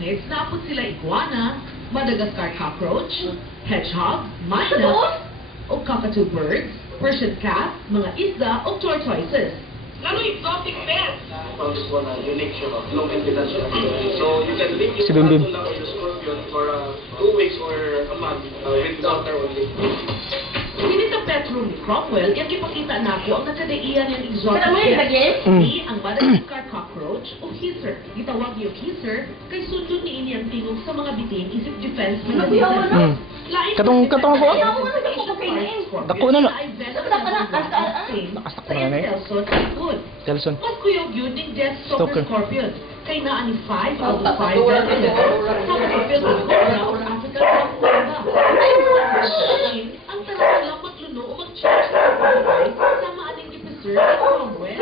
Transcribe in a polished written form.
arachnids na apod sila iguana, Madagascar cockroach, hedgehog, myna, o cockatoo birds, Persian cat, mga isda o tortoises. Lalo exotic pets. Found this one unique siya, low maintenance siya. So you can leave Si your Bimbim. tarantula or the scorpion for 2 weeks or a month with water only. Sinita pet room ni Cromwell, yung ipakita na ako ang nakadaiyan ng exotic Pero may lagi? Ni ang Madagascar cockroach o hisser. Gitawag yung hisser kay sundot ni ini ang tingog sa mga bitin isip defense mechanism. Katong ako? Dako na no. Nakastak ko na eh. Telson. Mas kuyog yun ng death Stalker. stalker scorpion. Kay naa ni 5 out of 5 death stalkers sa mga Philippine Cobra o African Anaconda. Ang tarang lamang luno o mag-charge sa buhay sama ating i-preserve at Cromwell.